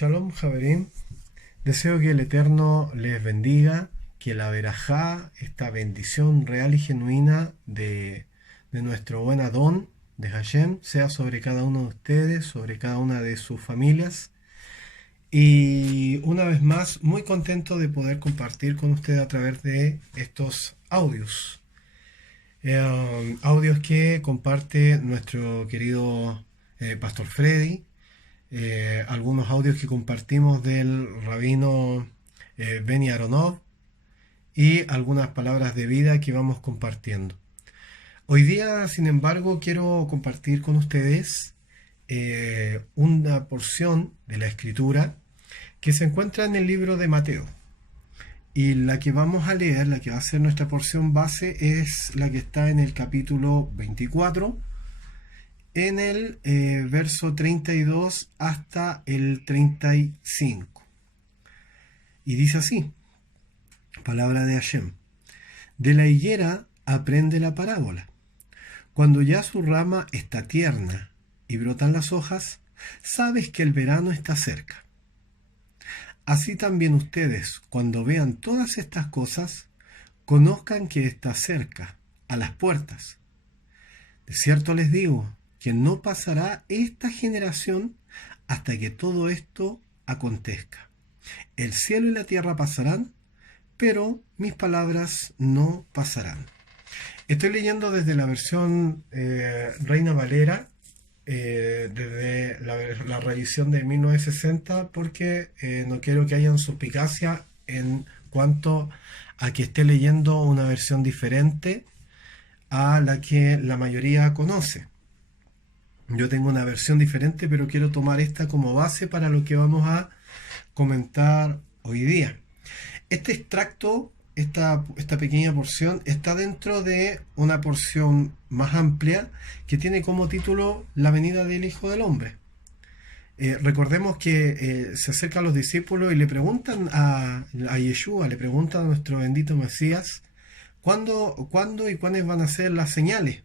Shalom, Javerín. Deseo que el Eterno les bendiga, que la verajá, esta bendición real y genuina de nuestro buen Adón, de Hashem, sea sobre cada uno de ustedes, sobre cada una de sus familias. Y una vez más, muy contento de poder compartir con ustedes a través de estos audios. Audios que comparte nuestro querido Pastor Freddy. Algunos audios que compartimos del rabino Benny Aronov y algunas palabras de vida que vamos compartiendo. Hoy día, sin embargo, quiero compartir con ustedes una porción de la escritura que se encuentra en el libro de Mateo. Y la que vamos a leer, la que va a ser nuestra porción base, es la que está en el capítulo 24, en el verso 32 hasta el 35. Y dice así, palabra de Hashem: de la higuera aprende la parábola. Cuando ya su rama está tierna y brotan las hojas, sabes que el verano está cerca. Así también ustedes, cuando vean todas estas cosas, conozcan que está cerca, a las puertas. De cierto les digo, que no pasará esta generación hasta que todo esto acontezca. El cielo y la tierra pasarán, pero mis palabras no pasarán. Estoy leyendo desde la versión Reina Valera, desde la revisión de 1960, porque no quiero que haya suspicacia en cuanto a que esté leyendo una versión diferente a la que la mayoría conoce. Yo tengo una versión diferente, pero quiero tomar esta como base para lo que vamos a comentar hoy día. Este extracto, esta pequeña porción, está dentro de una porción más amplia que tiene como título La venida del Hijo del Hombre. Recordemos que se acercan los discípulos y le preguntan a Yeshua, le preguntan a nuestro bendito Mesías, ¿cuándo y cuáles van a ser las señales?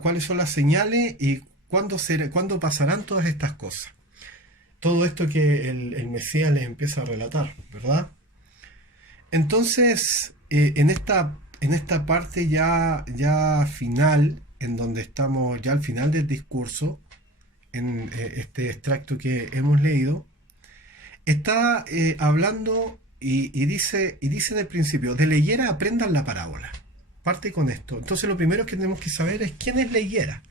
¿Cuáles son las señales y cuándo pasarán todas estas cosas? Todo esto que el Mesías les empieza a relatar, ¿verdad? Entonces, en esta parte ya final, en donde estamos ya al final del discurso, en este extracto que hemos leído, está hablando y dice en el principio: de la higuera aprendan la parábola. Parte con esto. Entonces lo primero que tenemos que saber es quién es la higuera.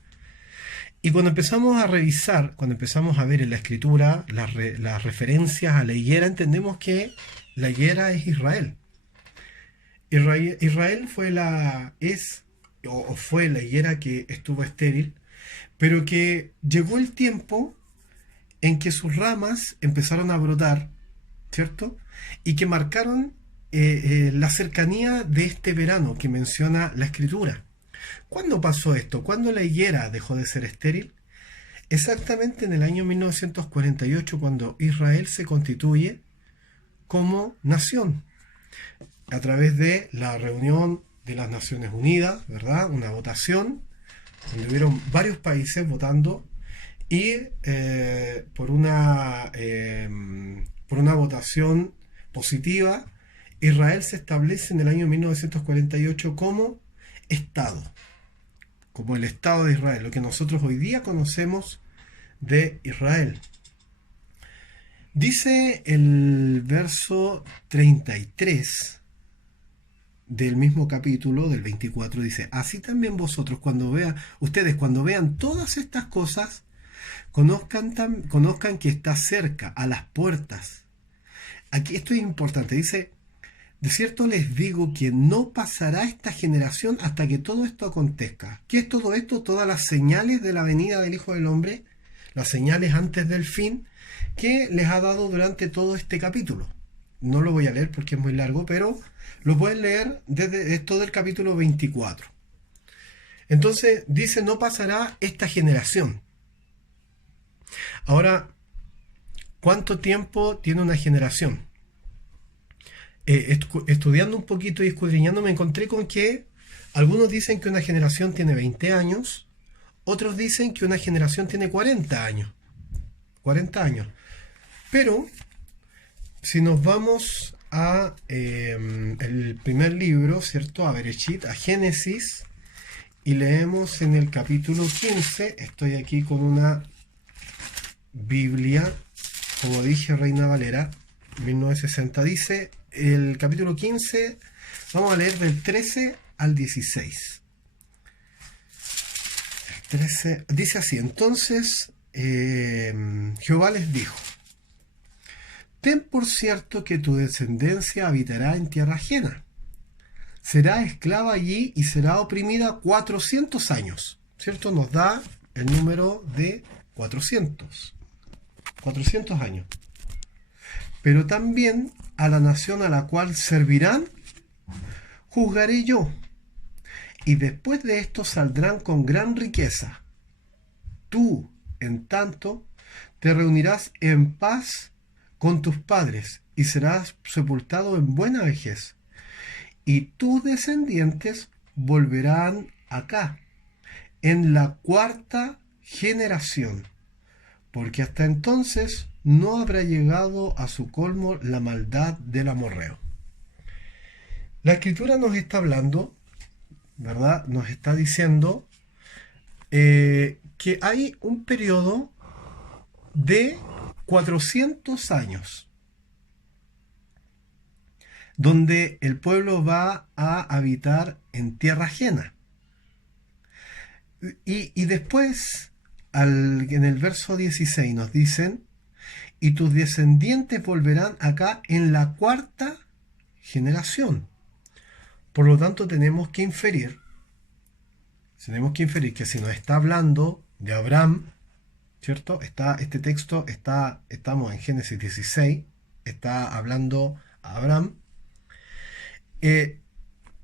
Y cuando empezamos a revisar, cuando empezamos a ver en la escritura las referencias a la higuera, entendemos que la higuera es Israel. Israel fue la higuera que estuvo estéril, pero que llegó el tiempo en que sus ramas empezaron a brotar, ¿cierto? Y que marcaron la cercanía de este verano que menciona la escritura. ¿Cuándo pasó esto? ¿Cuándo la higuera dejó de ser estéril? Exactamente en el año 1948, cuando Israel se constituye como nación, a través de la reunión de las Naciones Unidas, ¿verdad? Una votación donde hubieron varios países votando y por una votación positiva, Israel se establece en el año 1948 como Estado, como el Estado de Israel, lo que nosotros hoy día conocemos de Israel. Dice el verso 33 del mismo capítulo, del 24, dice: así también vosotros, cuando vean todas estas cosas, conozcan que está cerca, a las puertas. Aquí esto es importante, dice: de cierto les digo que no pasará esta generación hasta que todo esto acontezca. ¿Qué es todo esto? Todas las señales de la venida del Hijo del Hombre, las señales antes del fin, que les ha dado durante todo este capítulo. No lo voy a leer porque es muy largo, pero lo pueden leer desde todo el capítulo 24. Entonces dice: no pasará esta generación. Ahora, ¿cuánto tiempo tiene una generación? Estudiando un poquito y escudriñando, me encontré con que algunos dicen que una generación tiene 20 años, otros dicen que una generación tiene 40 años. 40 años. Pero si nos vamos a el primer libro, ¿cierto? A Bereshit, a Génesis, y leemos en el capítulo 15, estoy aquí con una Biblia, como dije, Reina Valera, 1960, dice, el capítulo 15, vamos a leer del 13 al 16. El 13, dice así: entonces Jehová les dijo: ten por cierto que tu descendencia habitará en tierra ajena. Será esclava allí y será oprimida 400 años. ¿Cierto? Nos da el número de 400. 400 años. Pero también a la nación a la cual servirán, juzgaré yo. Y después de esto saldrán con gran riqueza. Tú, en tanto, te reunirás en paz con tus padres y serás sepultado en buena vejez. Y tus descendientes volverán acá, en la cuarta generación, porque hasta entonces no habrá llegado a su colmo la maldad del amorreo. La Escritura nos está hablando, ¿verdad? Nos está diciendo que hay un periodo de 400 años donde el pueblo va a habitar en tierra ajena. Y después, en el verso 16 nos dicen: y tus descendientes volverán acá en la cuarta generación. Por lo tanto, tenemos que inferir que si nos está hablando de Abraham, ¿cierto? Este texto estamos en Génesis 16, está hablando a Abraham.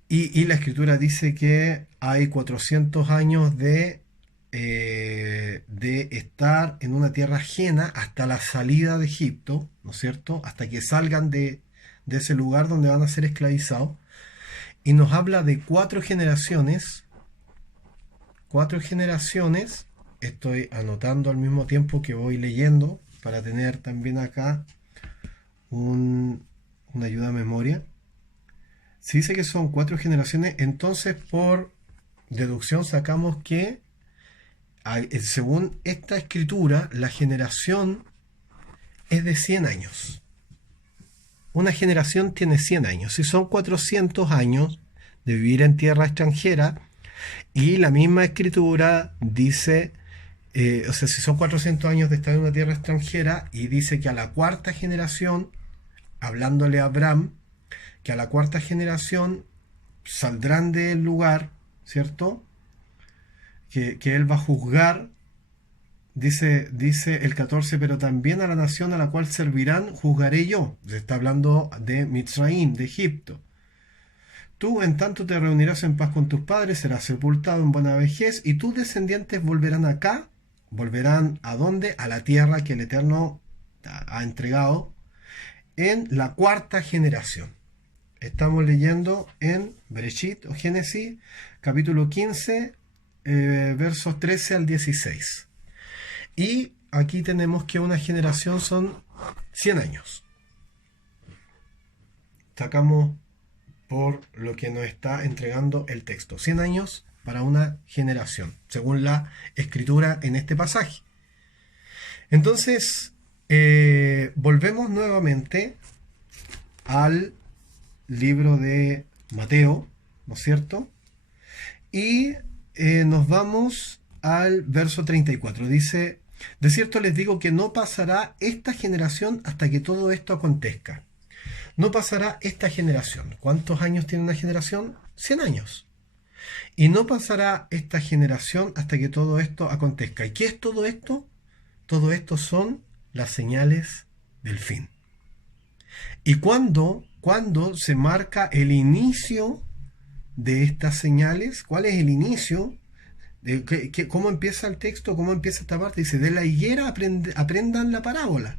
Y la Escritura dice que hay 400 años de estar en una tierra ajena hasta la salida de Egipto, ¿no es cierto? Hasta que salgan de ese lugar donde van a ser esclavizados. Y nos habla de 4 generaciones. 4 generaciones. Estoy anotando al mismo tiempo que voy leyendo para tener también acá una ayuda a memoria. Si dice que son 4 generaciones, entonces por deducción sacamos que, según esta escritura, la generación es de 100 años. Una generación tiene 100 años. Si son 400 años de vivir en tierra extranjera, y la misma escritura dice, o sea, si son 400 años de estar en una tierra extranjera, y dice que a la cuarta generación, hablándole a Abraham, que a la cuarta generación saldrán del lugar, ¿cierto? Que él va a juzgar, dice el 14, pero también a la nación a la cual servirán, juzgaré yo. Se está hablando de Mitzraim, de Egipto. Tú, en tanto, te reunirás en paz con tus padres, serás sepultado en buena vejez, y tus descendientes volverán acá. ¿Volverán a dónde? A la tierra que el Eterno ha entregado en la cuarta generación. Estamos leyendo en Bereshit o Génesis, capítulo 15, versos 13 al 16. Y aquí tenemos que una generación son 100 años. Sacamos por lo que nos está entregando el texto. 100 años para una generación, según la escritura en este pasaje. Entonces, volvemos nuevamente al libro de Mateo, ¿no es cierto? Y nos vamos al verso 34. Dice: de cierto les digo que no pasará esta generación hasta que todo esto acontezca. No pasará esta generación. ¿Cuántos años tiene una generación? 100 años. Y no pasará esta generación hasta que todo esto acontezca. ¿Y qué es todo esto? Todo esto son las señales del fin. ¿Y cuándo se marca el inicio de estas señales? ¿Cuál es el inicio? ¿Cómo empieza el texto? ¿Cómo empieza esta parte? Dice: de la higuera aprendan la parábola.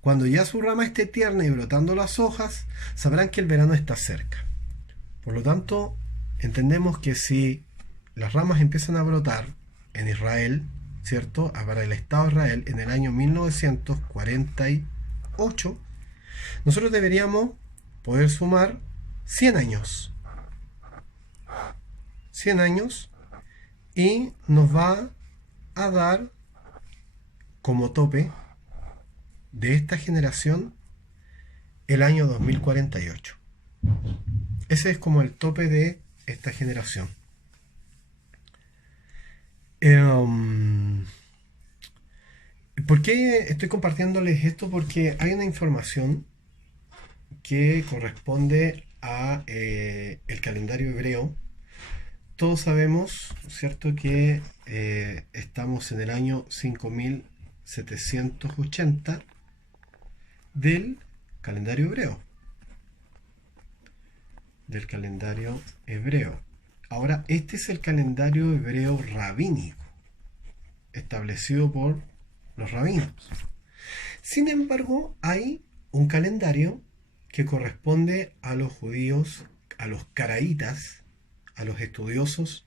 Cuando ya su rama esté tierna y brotando las hojas, sabrán que el verano está cerca. Por lo tanto, entendemos que si las ramas empiezan a brotar en Israel, ¿cierto?, para el Estado de Israel en el año 1948, nosotros deberíamos poder sumar 100 años. 100 años y nos va a dar como tope de esta generación el año 2048. Ese es como el tope de esta generación. ¿Por qué estoy compartiéndoles esto? Porque hay una información que corresponde a el calendario hebreo. Todos sabemos, ¿cierto?, que estamos en el año 5780 del calendario hebreo. Ahora, este es el calendario hebreo rabínico, establecido por los rabinos. Sin embargo, hay un calendario que corresponde a los judíos, a los caraítas, a los estudiosos,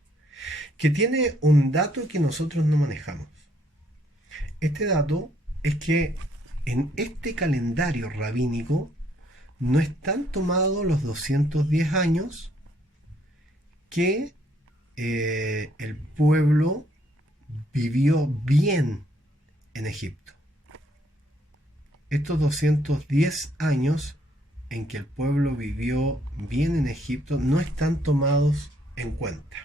que tiene un dato que nosotros no manejamos. Este dato es que en este calendario rabínico no están tomados los 210 años que el pueblo vivió bien en Egipto. Estos 210 años en que el pueblo vivió bien en Egipto no están tomados en cuenta.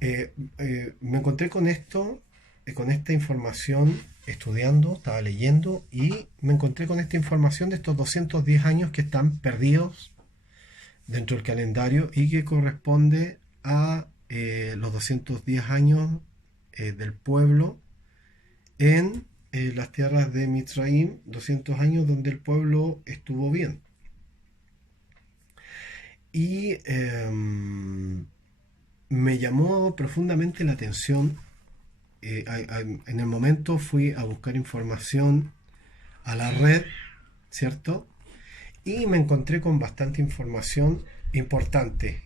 Me encontré con esto, con esta información estudiando, estaba leyendo y me encontré con esta información de estos 210 años que están perdidos dentro del calendario y que corresponde a los 210 años del pueblo en las tierras de Mitzrayim, 200 años donde el pueblo estuvo bien. Y me llamó profundamente la atención. En el momento fui a buscar información a la red, ¿cierto? Y me encontré con bastante información importante,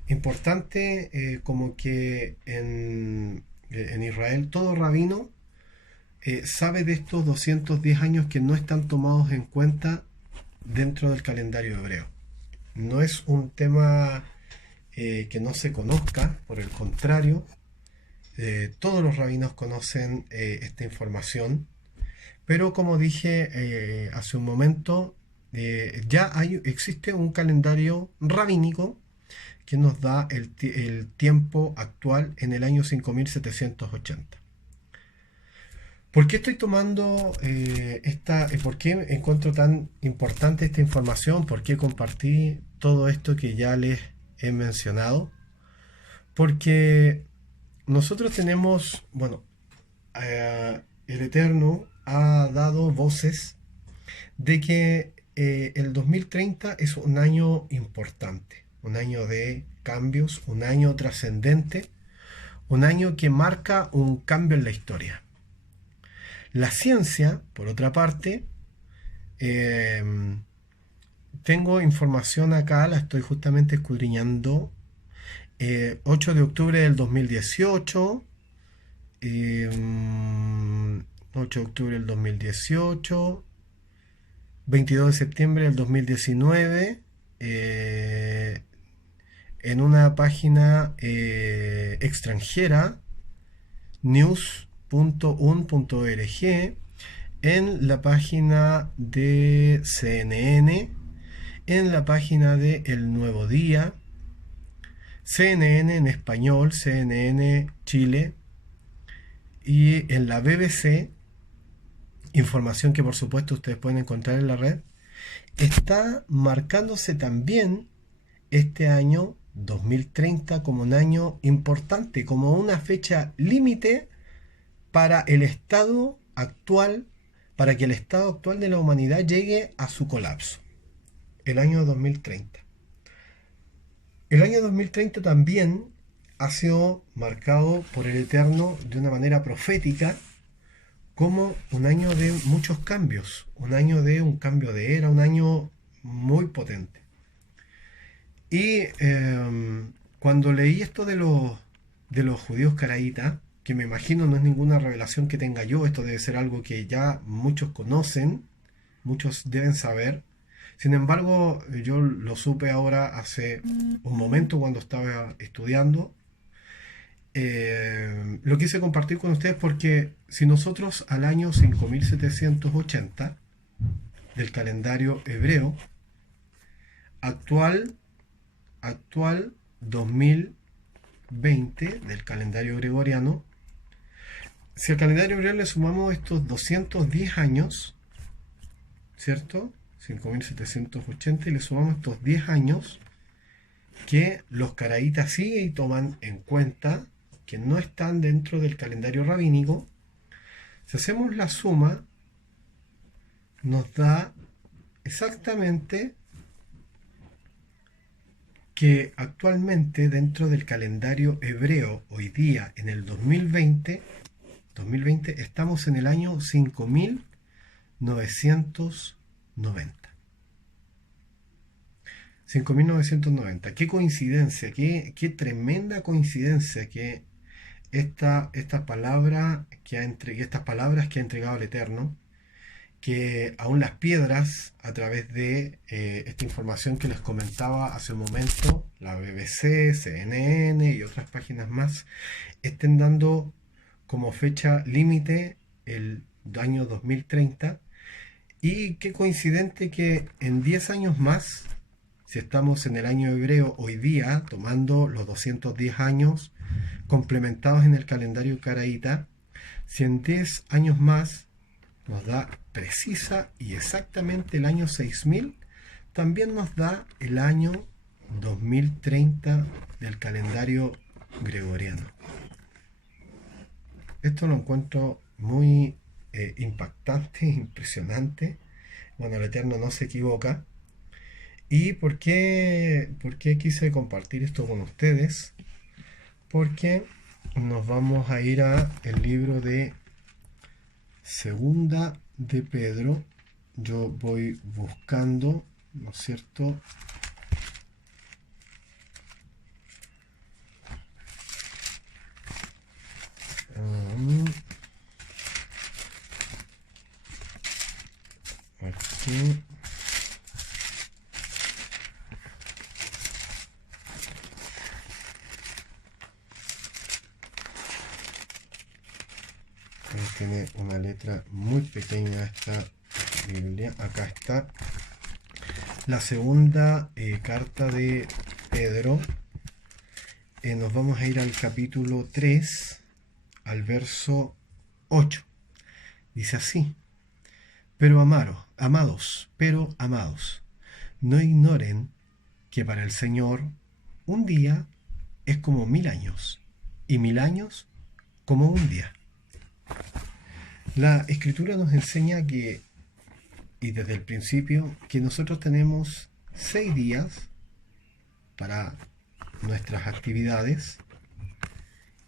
como que en Israel todo rabino sabe de estos 210 años que no están tomados en cuenta dentro del calendario hebreo. No es un tema que no se conozca, por el contrario, todos los rabinos conocen esta información, pero como dije hace un momento, existe un calendario rabínico que nos da el tiempo actual en el año 5780. ¿Por qué estoy tomando por qué encuentro tan importante esta información? ¿Por qué compartí todo esto que ya les he mencionado? Porque nosotros tenemos, el Eterno ha dado voces de que el 2030 es un año importante, un año de cambios, un año trascendente, un año que marca un cambio en la historia. La ciencia, por otra parte, tengo información acá, la estoy justamente escudriñando. 8 de octubre del 2018, 8 de octubre del 2018, 22 de septiembre del 2019, en una página extranjera, news.un.org, en la página de CNN, en la página de El Nuevo Día, CNN en español, CNN Chile, y en la BBC, información que por supuesto ustedes pueden encontrar en la red, está marcándose también este año 2030 como un año importante, como una fecha límite para el estado actual, para que el estado actual de la humanidad llegue a su colapso, el año 2030. El año 2030 también ha sido marcado por el Eterno de una manera profética como un año de muchos cambios, un año de un cambio de era, un año muy potente. Y cuando leí esto de los judíos caraítas, que me imagino no es ninguna revelación que tenga yo, esto debe ser algo que ya muchos conocen, muchos deben saber. Sin embargo, yo lo supe ahora hace un momento cuando estaba estudiando. Lo quise compartir con ustedes porque si nosotros al año 5780 del calendario hebreo actual 2020 del calendario gregoriano, si al calendario hebreo le sumamos estos 210 años, ¿cierto? 5780 y le sumamos estos 10 años que los caraítas sí y toman en cuenta, que no están dentro del calendario rabínico. Si hacemos la suma, nos da exactamente que actualmente dentro del calendario hebreo, hoy día en el 2020 estamos en el año 5990. 5990. Qué coincidencia, qué tremenda coincidencia que estas palabras que ha entregado el Eterno, que aún las piedras, a través de esta información que les comentaba hace un momento, la BBC, CNN y otras páginas más, estén dando como fecha límite el año 2030. Y qué coincidente que en 10 años más, si estamos en el año hebreo hoy día, tomando los 210 años complementados en el calendario caraíta, si en 10 años más nos da precisa y exactamente el año 6000, también nos da el año 2030 del calendario gregoriano. Esto lo encuentro muy impactante, impresionante. Bueno, el Eterno no se equivoca. ¿Y por qué quise compartir esto con ustedes? Porque nos vamos a ir a el libro de Segunda de Pedro. Yo voy buscando, ¿no es cierto? Aquí. Tiene una letra muy pequeña esta Biblia. Acá está la segunda carta de Pedro. Nos vamos a ir al capítulo 3, al verso 8. Dice así: pero amados, no ignoren que para el Señor un día es como 1000 años, y 1000 años como un día. La Escritura nos enseña que, y desde el principio, que nosotros tenemos 6 días para nuestras actividades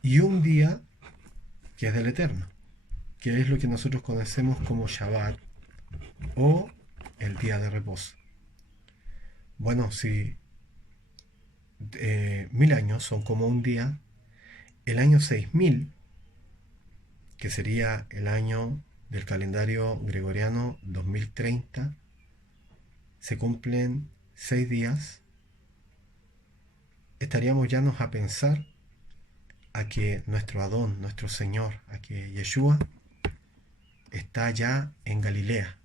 y un día que es del Eterno, que es lo que nosotros conocemos como Shabbat o el día de reposo. Bueno, si 1000 años son como un día, el año 6000, que sería el año del calendario gregoriano 2030, se cumplen 6 días. Estaríamos ya a pensar a que nuestro Adón, nuestro Señor, a que Yeshua está ya en Galilea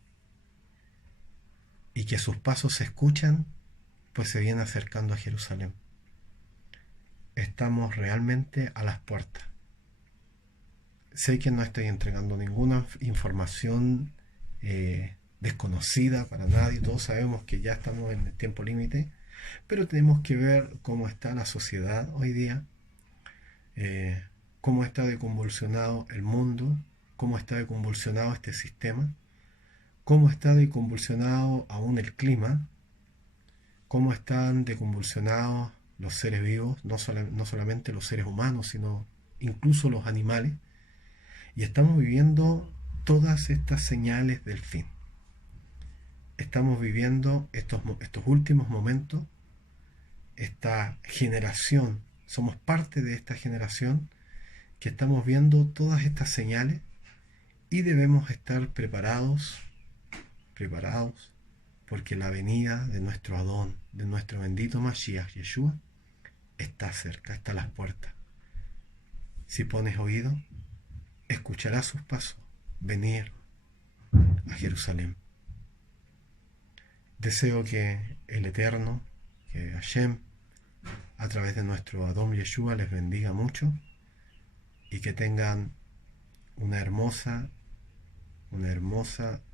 y que sus pasos se escuchan, pues se viene acercando a Jerusalén. Estamos realmente a las puertas. Sé que no estoy entregando ninguna información desconocida para nadie. Todos sabemos que ya estamos en el tiempo límite, pero tenemos que ver cómo está la sociedad hoy día, cómo está de convulsionado el mundo, cómo está de convulsionado este sistema, cómo está de convulsionado aún el clima, cómo están de convulsionados los seres vivos, no solamente los seres humanos, sino incluso los animales. Y estamos viviendo todas estas señales del fin. Estamos viviendo estos últimos momentos. Esta generación, somos parte de esta generación que estamos viendo todas estas señales y debemos estar preparados, porque la venida de nuestro Adón, de nuestro bendito Mashiach Yeshua, está cerca, está a las puertas. Si pones oído, escucharás sus pasos venir a Jerusalén. Deseo que el Eterno, que Hashem, a través de nuestro Adón Yeshua, les bendiga mucho y que tengan una hermosa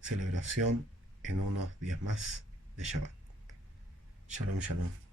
celebración en unos días más de Shabbat. Shalom, shalom.